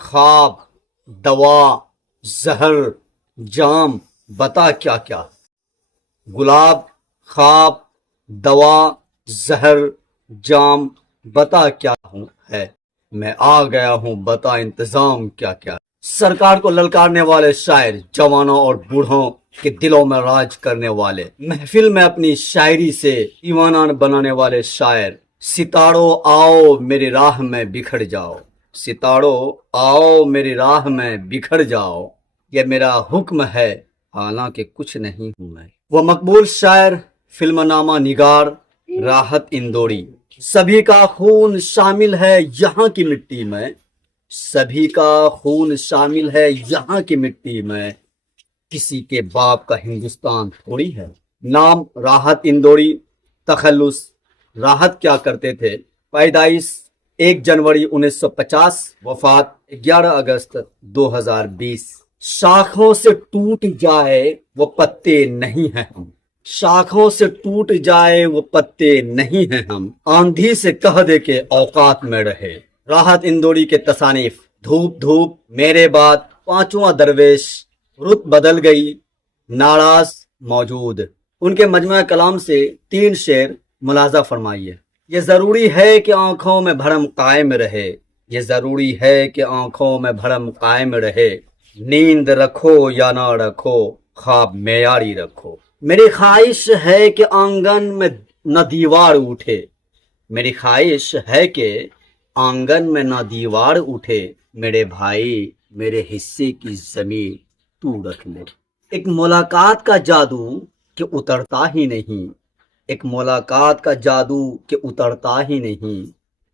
خواب، دوا، زہر، جام، بتا کیا کیا؟ گلاب، خواب، دوا، زہر، جام، بتا کیا ہوں ہے؟ میں آ گیا ہوں، بتا انتظام کیا کیا؟ سرکار کو للکارنے والے شاعر، جوانوں اور بوڑھوں کے دلوں میں راج کرنے والے، محفل میں اپنی شاعری سے ایوانان بنانے والے شاعر، ستاروں آؤ میری راہ میں بکھر جاؤ، ستاروں آؤ میری راہ میں بکھر جاؤ، یہ میرا حکم ہے حالانکہ کچھ نہیں ہوں میں۔ وہ مقبول شاعر، فلم نامہ نگار راحت اندوری۔ سبھی کا خون شامل ہے یہاں کی مٹی میں، سبھی کا خون شامل ہے یہاں کی مٹی میں، کسی کے باپ کا ہندوستان تھوڑی ہے۔ نام راحت اندوری، تخلص راحت کیا کرتے تھے، پیدائش 1 جنوری 1950، وفات 11 اگست 2020۔ شاخوں سے ٹوٹ جائے وہ پتے نہیں ہیں ہم، شاخوں سے ٹوٹ جائے وہ پتے نہیں ہیں ہم، آندھی سے کہہ دے کے اوقات میں رہے۔ راحت اندوری کے تصانیف: دھوپ دھوپ، میرے بعد، پانچواں درویش، رت بدل گئی، ناراض، موجود۔ ان کے مجموعہ کلام سے 3 شعر ملاحظہ فرمائیے۔ یہ ضروری ہے کہ آنکھوں میں بھرم قائم رہے، یہ ضروری ہے کہ آنکھوں میں بھرم قائم رہے، نیند رکھو یا نہ رکھو، خواب معیاری رکھو۔ میری خواہش ہے کہ آنگن میں نہ دیوار اٹھے، میری خواہش ہے کہ آنگن میں نہ دیوار اٹھے، میرے بھائی میرے حصے کی زمین تو رکھ لے۔ ایک ملاقات کا جادو کہ اترتا ہی نہیں، ایک ملاقات کا جادو کہ اترتا ہی نہیں،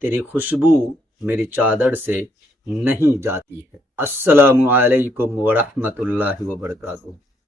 تیری خوشبو میری چادر سے نہیں جاتی ہے۔ السلام علیکم ورحمۃ اللہ وبرکاتہ۔